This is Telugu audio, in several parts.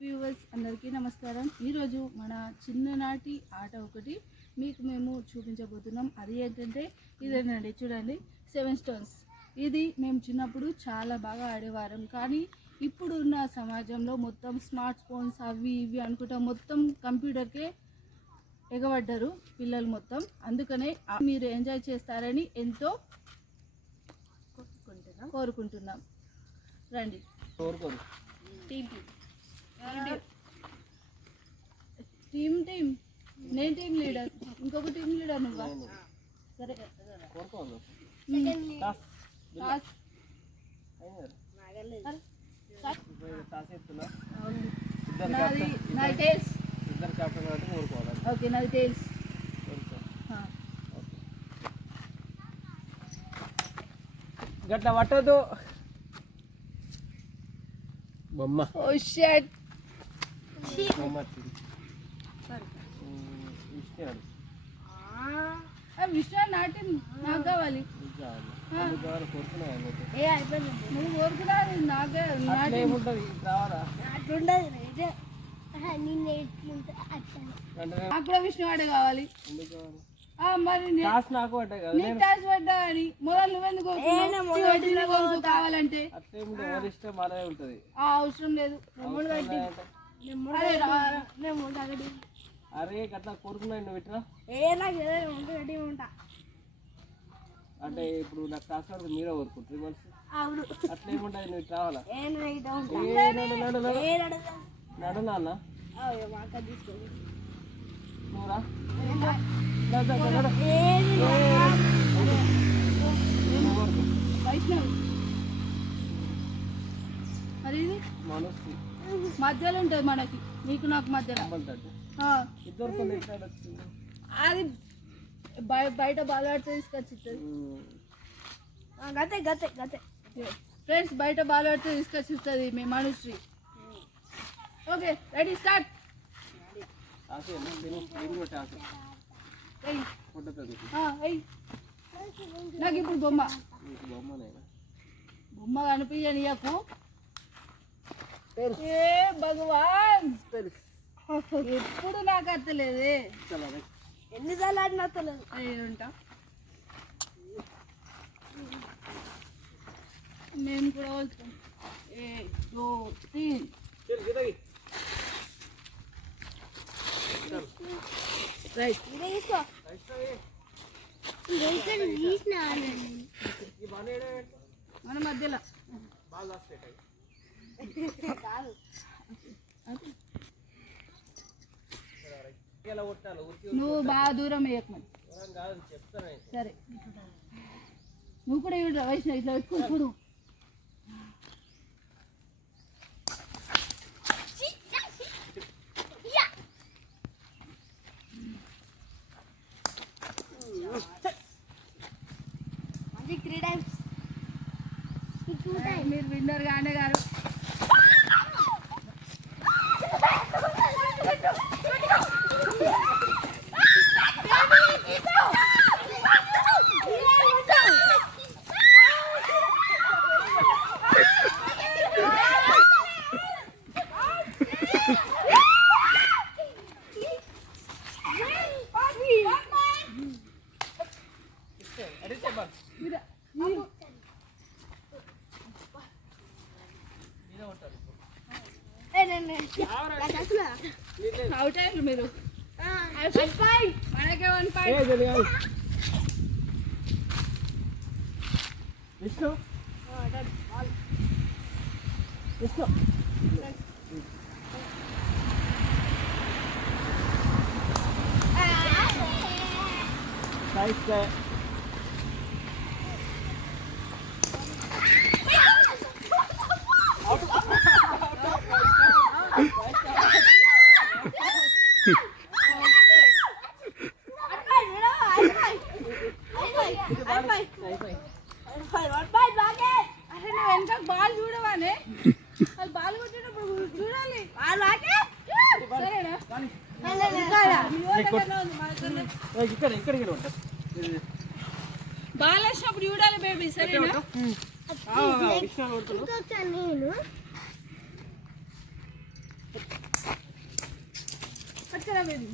వ్యూవర్స్ అందరికీ నమస్కారం. ఈరోజు మన చిన్ననాటి ఆట ఒకటి మీకు మేము చూపించబోతున్నాం. అది ఏంటంటే ఇదేనండి చూడండి సెవెన్ స్టోన్స్. ఇది మేము చిన్నప్పుడు చాలా బాగా ఆడేవారం. కానీ ఇప్పుడు ఉన్న సమాజంలో మొత్తం స్మార్ట్ ఫోన్స్ అవి ఇవి అనుకుంటా మొత్తం కంప్యూటర్కే ఎగబడ్డారు పిల్లలు మొత్తం. అందుకనే మీరు ఎంజాయ్ చేస్తారని ఎంతో కోరుకుంటున్నాం. రండి. కోరుకోరు. Team team. నేను టీమ్ లీడర్. ఇంకొక టీమ్ లీడర్ నువ్వా? సరే. ఓకే నాది టేల్స్. గట్ల పట్టదు బొమ్మ ఓ షట్ బొమ్మ వచ్చింది ఉమ్, ఇష్టం విష్ణు నాకు కావాలి ఏ అయిపోయింది. నువ్వు నాకే ఇది నాకు కూడా కావాలి. మరి నాకు టాస్ పడ్డా అని. మొదలు నువ్వెందుకు కావాలంటే. అవసరం లేదు. అరే గట్లా కోరుకున్నా నువ్వు ఇట్లా అంటే ఇప్పుడు నాకు టాస్ పడితే మీరే కోరుకుంటారు మనిషి అట్లా ఏముంటుంది నువ్వు ఇట్లా రావాలా? ఏ నడు నాన్న. కోరుకో. వైష్ణవి. మరి మనస్సు మధ్యలో ఉంటుంది మనకి. నీకు నాకు మధ్యలో. అది బయ- బయట బాల్ ఆడితే తీసుకొచ్చి గతే గతే గతే. ఫ్రెండ్స్ బయట బాల్ ఆడితే తీసుకొచ్చి ఇస్తుంది మీ మనుశ్రీ. Okay ready start. నాకు ఇప్పుడు బొమ్మ. బొమ్మ కనిపించనియకు. ఏ భగవాన్? ఎప్పుడు నాకు రైట్. ఎన్నిసార్లు ఆడినా తెలియదు ఉంటా మేము కూడా వస్తాం ఏ దో తీన్. రైట్. తీసుకో. మన మధ్యలో. బాల్ నువ్వు బాగా దూరం వేయకమని సరే. నువ్వు కూడా ఇవి వైష్ణవ్ ఇట్లా పెట్టుకో చూడు మంచి త్రీ టైమ్స్ టూ మీరు విన్నర్ గానే గారు అడిగితే బాల్ మీరు- మీరే కొట్టాలి అవుట్ అయ్యారు మీరు. మనకే వన్ ఏ point Vishnu. Vishnu. Nice play. అసలు నువ్వు వెనక బాల్ చూడవానే వాళ్ళు బాల్ కొట్టినప్పుడు చూడాలి సరేనా ఇంకాడా? మీ వాళ్ళ దగ్గరనే ఉంది, మా దగ్గరనే. ఏ, ఇక్కడ ఇక్కడ ఇక్కడ ఉంటా బాల్ వేసినప్పుడు చూడాలి బేబీ సరేనా విష్ణు కొడుతున్నావు నేను తీసుకురా బేబీ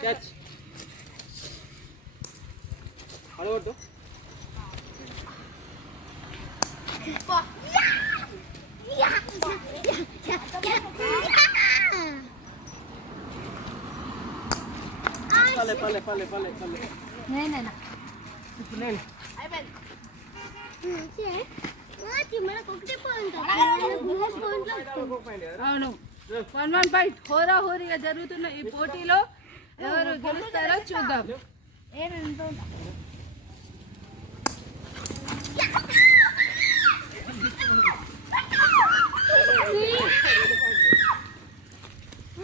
క్యాచ్ అడగొట్టు పల్లె పల్లె పల్లె పల్లె పల్లె. నేనేనా ఇప్పుడు నేను. అవును. వన్ వన్ పాయింట్ హోరా హోరీగా జరుగుతున్న ఈ పోటీలో ఎవరు గెలుస్తారో చూద్దాం రెండు పాయింట్ ఇప్పుడు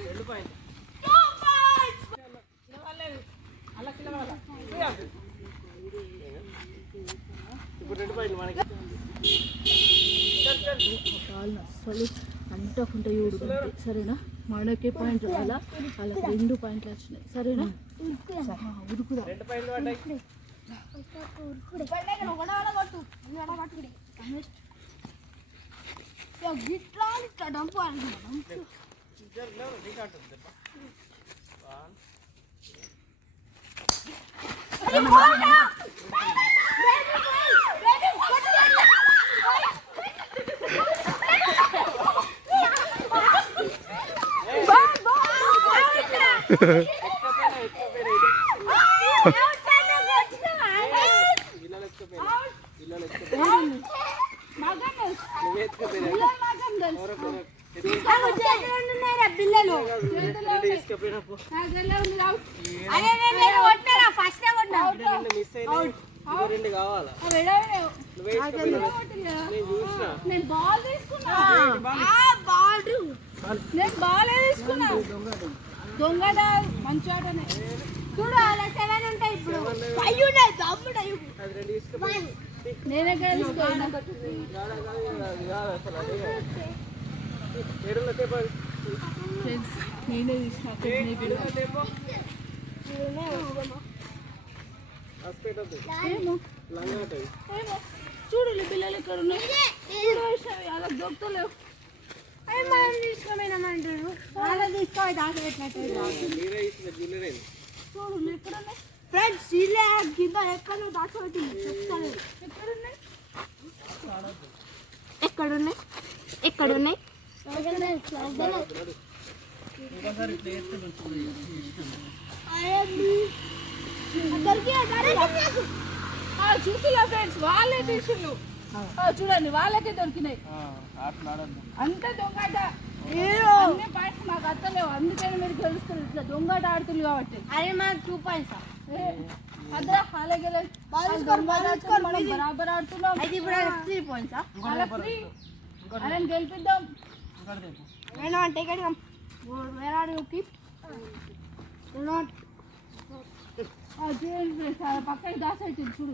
రెండు పాయింట్లు మనకి కాళ్ళు అస్సలు అంటకుండా చూడు. సరేనా? మనకే పాయింట్ రావాలా? వాళ్ళకి రెండు పాయింట్లు వచ్చినాయి. సరేనా? ఉరుకుదా? డంపు Deixa eu ver aí. దొంగ మంచి ఆటనే. చూడు అలా సెవెన్ ఉంటాయి ఇప్పుడు. ఫైవ్ ఉన్నాయి తమ్ముడు నేనే చూడు పిల్లలు ఇక్కడ ఉన్నాయి అలా దొక్కలేవు ఫ్రెండ్స్ ఇలా కింద ఎక్కడ దాచిపెట్టింది చెప్తాను ఎక్కడ ఉన్నాయి. ఎక్కడున్నాయి? ఎక్కడున్నాయి? ఆ, చూసిలా ఫ్రెండ్స్ వాళ్ళే తీసిండు చూడండి వాళ్ళకే దొరికినాయి. అంత దొంగట. అన్ని పాయింట్స్ మాకు అత్తలేవు అందుకని మీరు గెలుస్తారు ఇట్లా దొంగట ఆడుతుంది కాబట్టి. అరే మనకు టూ పాయింట్స్ బరాబర్ ఆడుతున్నాం. Three points. వాళ్ళని గెలిపిద్దాం. వేరే అంటే ఇక్కడ వేరే ఆడు కీప్ నాట్ ఆ, చూడండి దాసైతుంది చూడు.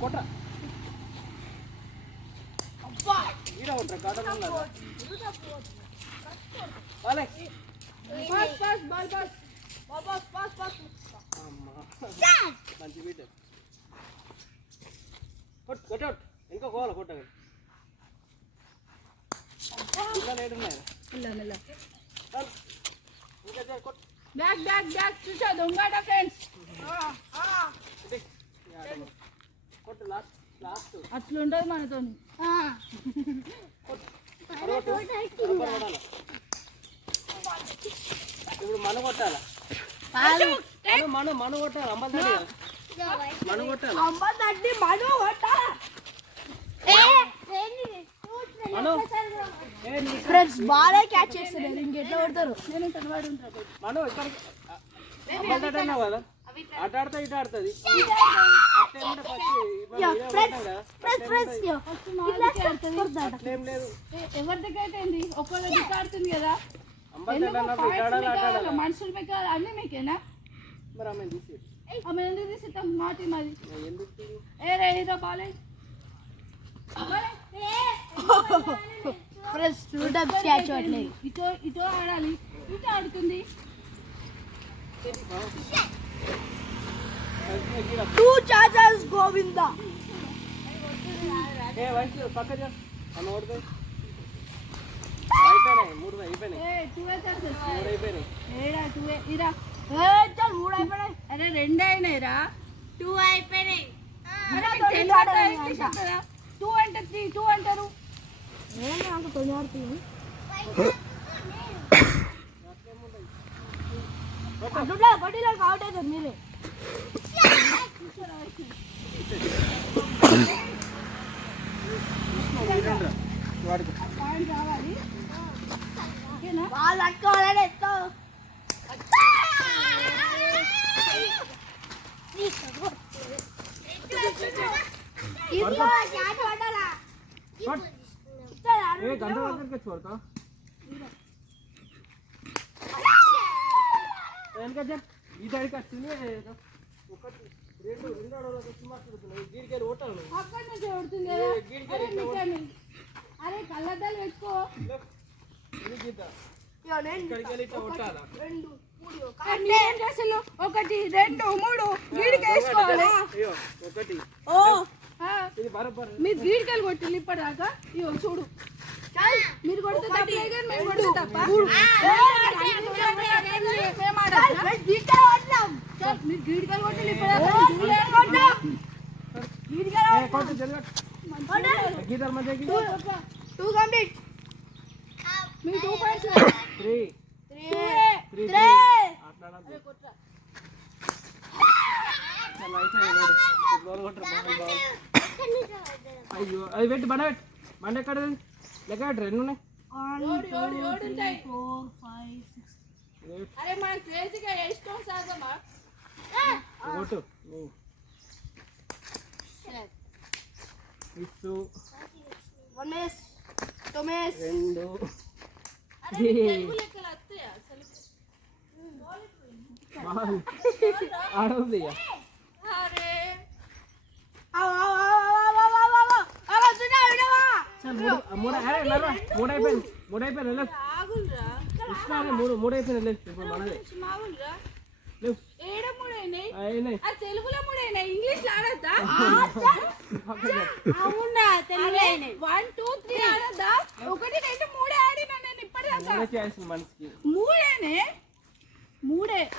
కొట్రా. ఈడ ఉంటా, అమ్మా. మంచి బీట్ కొట్టు కొట్టు ఇంకా కోవాలి కొట్టగా పిల్లలు. ఇంకా కొట్టు బ్యాక్ బ్యాక్ బ్యాక్ చూసా దొంగట ఫ్రెండ్స్ అట్లుంటది. రబ్బర్ పడాలి. మన కొట్టాలా? మనం కొట్టాలి? అంబల్ మన కొట్టాలి? మను కొట్టాలా? మనం. నీ ఫ్రెండ్స్ బాగా క్యాచ్ చేస్తారు ఇంకెట్లా కొడతారు నేను ఇక్కడ వాడు ఉంటాడు మనం ఇక్కడ కదా అటు ఆడతా ఇటు ఆడుతుంది అట్లేం లేదు ఎవరి దగ్గర అయితే ఏంది ఒక్కళ్ళ ఆడుతుంది కదా ఇటు? ఆడాలి మనుషులు మీకు? అన్నీ మీకేనా మరి ఆమె ఎందుకు తీసిస్తాం మాటి మాది? ఏ రే ఇదో బాలే ఫ్రెండ్స్ టూ టైమ్స్ క్యాచ్ అట్లేదు ఇటో ఇటో ఆడాలి. ఇటో ఆడుతుంది. టూ చార్జెస్ గోవిందా మూడు అయిపోయినాయి. అరే రెండు అయినాయి రా టూ అయిపోయినాయి టూ అంటే త్రీ టూ అంటారు. నాకు తొందరతుంది అట్లా పట్టిలో అవుట్ ఏ గంట దగ్గరికి చూడతా వెనక జర ఈ దాడికి వస్తుంది ఏదో ఒకటి రెండు రెండు అడవులకు వచ్చి మాట్లాడుతున్నాయి గీడికెళ్ళి ఓటాను అక్కడ నుంచి కొడుతుంది కదా అరే కళ్ళద్దాలు పెట్టుకో? ఒకటి రెండు మూడు గీడికి వేసుకోవాలి అయ్యో ఒకటి ఓ మీరు గీడికలు కొట్టింది ఇప్పటిదాకా ఇగో చూడు మీరు కొడితే తప్పలే కానీ మేము కొడితే తప్ప మేము ఆడాలా? చల్, మీరు గీడికలు కొట్టింది ఇప్పటిదాకా కొంచెం జరగ గీతల మధ్యకి టూ కంప్లీట్ మీ two points three three three అట్లా అయిపోయింది గోల్ కొట్టరు బాల్ అయ్యో అది పెట్టి బండ పెట్టి బండ ఎక్కడ లెక్క పెట్టి రెండు ఉన్నాయి ఓడి ఓడి ఓడి ఉంటాయి ఫోర్ ఫైవ్ సిక్స్ ఇది పెట్టు. అరే మన క్రేజీగా వేసుకోం సాగమా ఇది కొట్టు నువ్వు. ఇస్సు వన్ మిస్ టూ మిస్ రెండు తెలుగు లెక్కలు వస్తాయా అసలు బాల్ ఆడుంది ఇక అరే లేదు మూడు లేదు ఇప్పుడు మనదే. తెలుగులో ఇంగ్లీష్లో ఆడద్దా? అవునా తెలుగు వన్ టూ త్రీ ఆడద్దా? ఒకటి రెండు మూడే ఆడినా నేను ఇప్పటిదాకా. మూడే మూడేనే?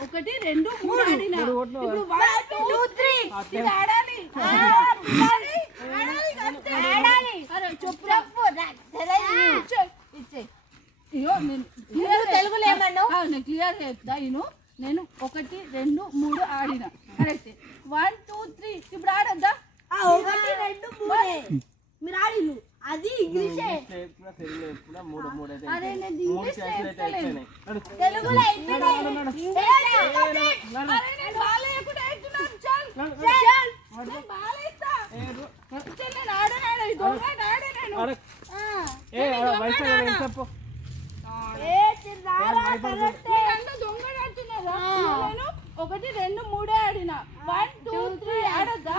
ఒకటి రెండు మూడు ఆడినా. ఇప్పుడు వన్ టూ త్రీ ఆడాలి. ఆ, నేను క్లియర్ ఇను నేను ఒకటి రెండు మూడు ఆడిన కరెక్ట్ వన్ టూ త్రీ ఇప్పుడు ఆడద్దా ఒకటి రెండు మూడే మీరు ఆడిను అది ఇంగ్లీషే తెలుగులో అరే నేను ఇంగ్లీష్ బాగాలేస్తా ఏ, రు- చాలు, నేను ఆడనాడు ఈ దొంగ నేను. ఒకటి రెండు మూడే ఆడిన. వన్ టూ త్రీ ఆడద్దా?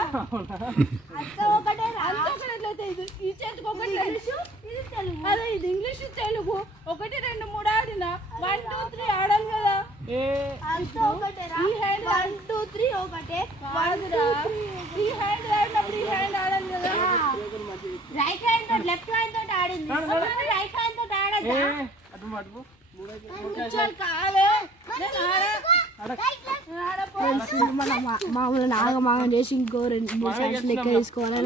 అంత ఒకటే అంత ఒకటైతే ఇది. ఈ చేతికి ఒకటి తెలుసు? ఇది తెలుగు. అదే ఇది ఇంగ్లీష్ తెలుగు. ఒకటి రెండు మూడు ఆడిన. వన్ టూ త్రీ ఆడాలి కదా? ఏ? ఈ హ్యాండ్ వన్ టూ త్రీ ఒకటే. కాదురా. ఈ హ్యాండ్ ఆడినప్పుడు ఈ హ్యాండ్ ఆడాలి కదా? రైట్ హ్యాండ్ తోటి లెఫ్ట్ హ్యాండ్ తోటి ఆడింది. రైట్ హ్యాండ్ తోటి ఆడదు మామూలు నాగమాగం చేసి ఇంకో రెండు మూడు ఛాన్స్ లెక్క తీసుకోవాలి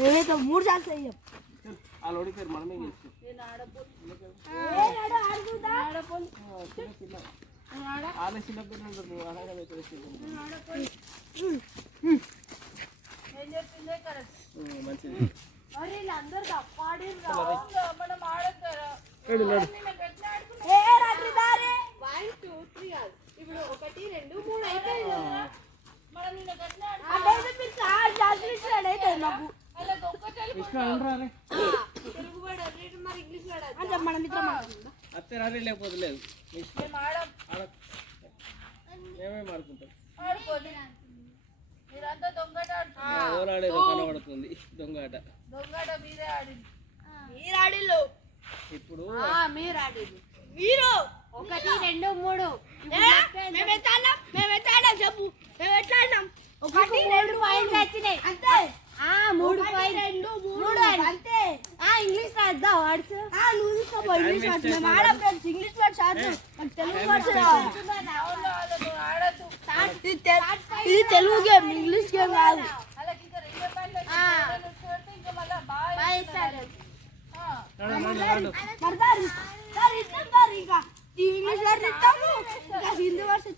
ఏదైతే మూడు ఛాన్స్ అయ్యాం మంచిది తప్పాడిర్రా అవును, మనం ఆడతారా ఇప్పుడు ఒకటి రెండు మూడు మిత్రం అత్తే రారే లేకపోతే లేదు. మేము ఆడం? ఆడ మేమేం ఆడుకుంటాం ఓలాడేదో కనబడుతుంది. దొంగ ఆట. దొంగట మీరే ఆడింది. మీరు ఆడిల్లు. ఇప్పుడు మీరు ఒకటి రెండు మూడు. మేము ఎట్లా మేము చెప్పు. మేము ఎట్లా ఒకటి రెండు పాయింట్స్ వచ్చినాయి. అంతే. ఆ మూడు పాయింట్ రెండు మూడు. అంతే. ఆ ఇంగ్లీష్ రాద్దా వర్డ్స్? ఆ నువ్వు తీసుకోపో ఇంగ్లీష్ వర్డ్స్. మేము ఆడం ఫ్రెండ్స్ ఇంగ్లీష్ వర్డ్స్ ఆడదు. నాకు తెలుగు వర్డ్స్ రావాలి ఇది తెలుగు గేమ్ ఇంగ్లీష్ గేమ్ కాదు. బాగా ఆ. ఇంగ్లీష్ వర్డ్స్ ఇస్తాము ఇంకా హిందీ వర్డ్స్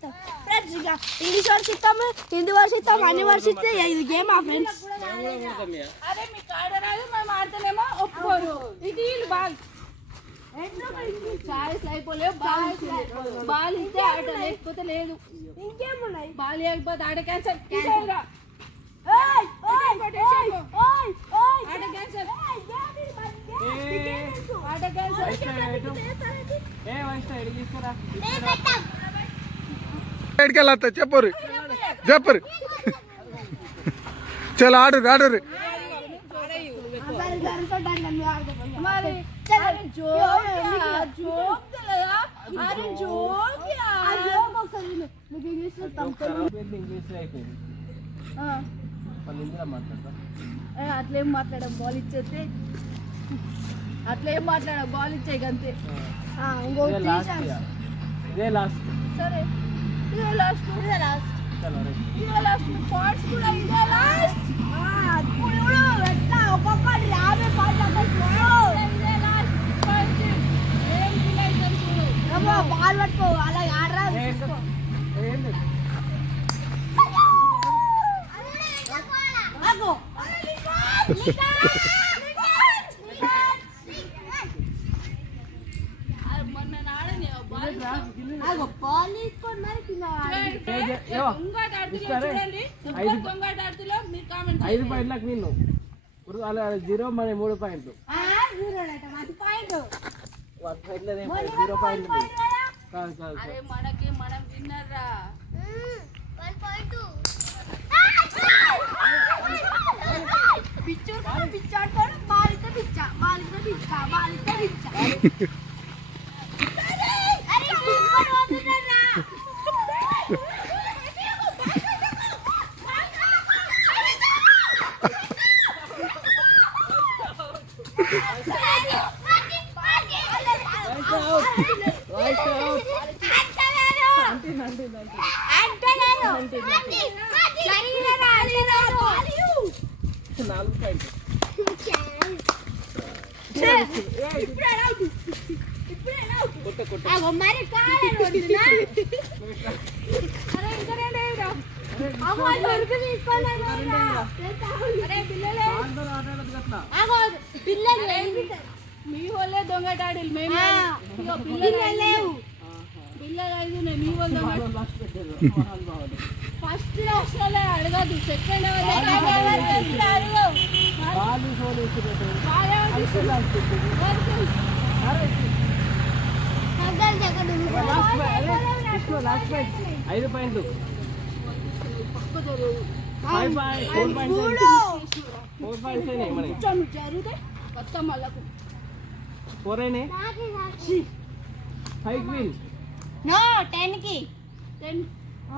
ఫ్రెండ్స్ ఇంకా ఇంగ్లీష్ ఇస్తాము హిందీ అన్ని వర్డ్స్ ఇస్తే ఇది గేమ్ ఆ ఫ్రెండ్స్ అదే మీకు ఆడరాదు మేము ఆడతానేమో ఒప్పుకోరు ఇది బాల్ చాయిస్ అయిపోలేవు బాల్ బాల్ ఇస్తే ఆట లేకపోతే లేదు ఇంకేమున్నాయి బాల్ లేకపోతే ఆట క్యాన్సర్ క్యాన్సర్ ఆట ఎక్కడికెళ్ళా చెప్పరు. చెప్పరు. చాలా ఆడు ఆడరు అట్లేం మాట్లాడడం బాల్ ఇచ్చేస్తే అట్లేం మాట్లాడ బాల్ ఇచ్చేయి అంతే ఇంకో ఇదే లాస్ట్ సరే. ఇదే లాస్ట్ ఇదే లాస్ట్. ఇదే లాస్ట్ కూడా ఇదే లాస్ట్ ఎట్లా ఒక్కొక్కటి యాభై పాటలు ఇదే లాస్ట్ పాయింట్స్ ఏం ఫీల్ అవుతారు చూడు. బాల్ పట్టుకో అలా ఆడరా ఏ, ఏంటి? ఏంటి? ఆగు. అరే మొన్న నాడని బాల్ ఆగు. బాల్ తీసుకొని మరి కింద ఆడు. ఏ, ఏ, ఏవో. దొంగట ఆడుతులో ఇస్తారే? చూడండి ఐదు- మీరు పాయింట్లకు నిన్ను. అలా జీరో మన మూడు పాయింట్లు. ఆ, జీరో పాయింట్. కదా? మనకి మనం విన్నర్ రా పిచ్చోడు కదా, పిచ్చి ఆడతాడు, బాల్ ఇస్తే పిచ్చ, బాల్ ఇస్తే పిచ్చ, బాల్ ఇస్తే పిచ్చ. అరే, తీసుకొని పోతున్నారా? రైట్ అవుట్ నాలుగు పాయింట్లు కొట్ట కొట్ట మరి కాలేదు వద్దునా? అరే, ఇంకా రెండేవిరా. అగో, అది ఉరికి తీసుకోలేదు కదా. అరే, పిల్లలే. దాంతో ఆటాడదు అట్లా అగో, పిల్లలు ఏమిటారు? మీ వాళ్ళే దొంగట ఆడిల్ మేము పిల్లలు లేవు. పిల్లలు ఉన్నాయి. మీ వాళ్ళు దొంగ. వాళ్ళు లాస్ట్ పెట్టారు వాళ్ళు ఫస్ట్ అడగదు సెకండ్ ఐదు పాయింట్లు. ఫైవ్ పాయింట్ ఫోర్ పాయింట్స్ చూడు. ఫోర్ పాయింట్స్ అయినాయి మనకి జరిగితే మొత్తం వాళ్ళకు ఫోర్ అయినాయి ఫైవ్ విన్ నో టెన్కి ten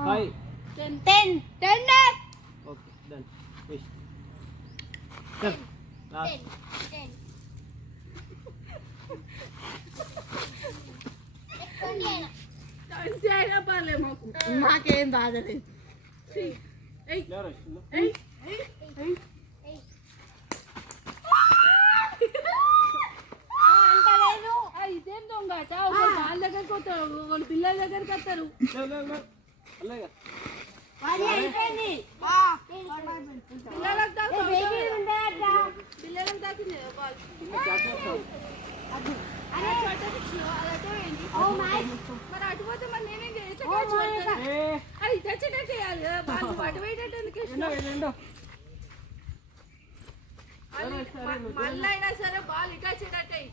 five ten ten ten okay done చల్ లాస్ట్ ట్వంటీ అయినా పర్లే మాకు మాకేం బాధ లేదు ఇదేం దొంగ? వాళ్ళ దగ్గరికి వస్తారు పిల్లల దగ్గరికి వస్తారు. పిల్లలకు దాకా పిల్లలకు దాకా మళ్ళీ అయినా సరే బాల్ ఇట్లా చెడటాయి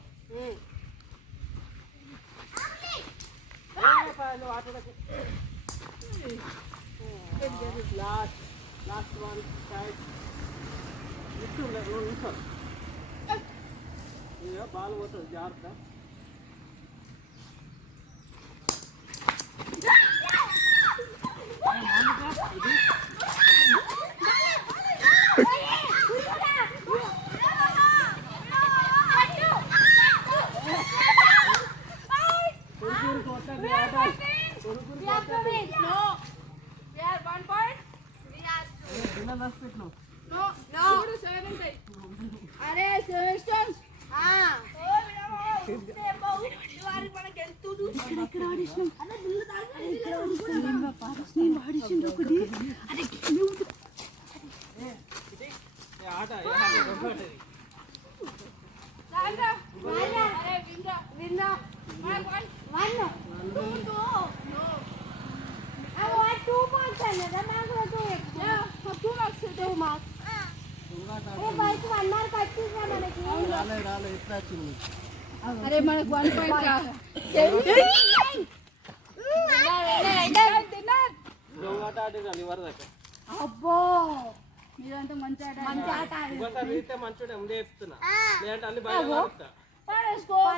లాస్ట్ లాస్ట్ వన్ సైడ్ నిల్చుండే నిల్చోరు ये बाल वो तो जार था No, no. Seven and eight. Are seven stones. ఇక్కడ ఆడిషన్ నేను ఆడిషన్ ఒకటి అరే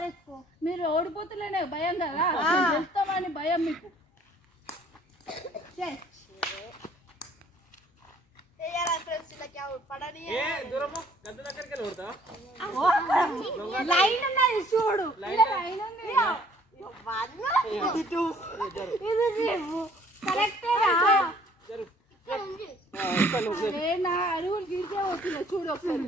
పారేసుకో మీరు ఓడిపోతులేనే భయం కదా? వెళ్తామని భయం మీకు. లైన్ ఉన్నది చూడు. అరువులు గీర్చే వచ్చింది చూడు ఒకసారి.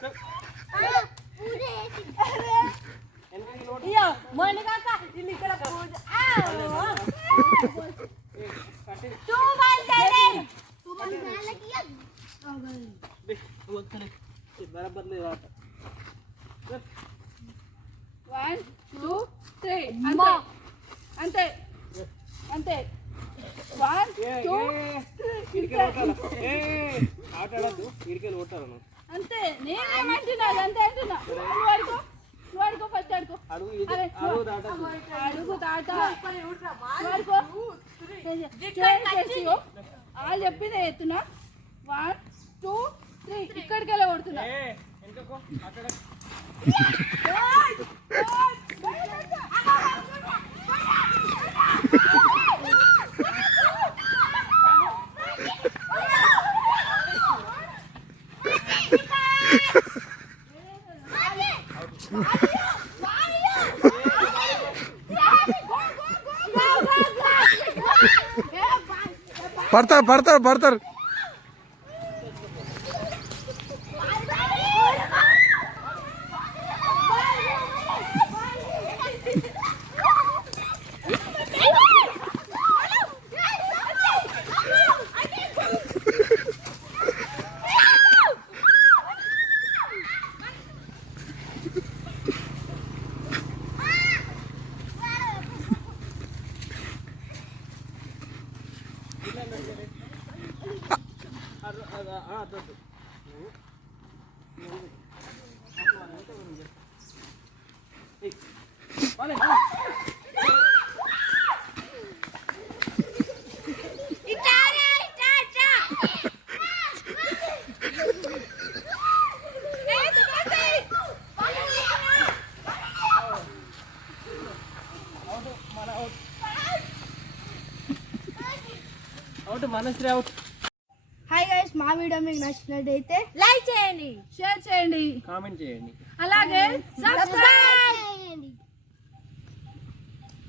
పడతారు పడతారు పడతారు. ಅದು ಅದು ಅದು మానసరావు హాయ్ గైస్ మా వీడియో మీకు నచ్చినట్టయితే లైక్ చేయండి షేర్ చేయండి కామెంట్ చేయండి అలాగే సబ్స్క్రైబ్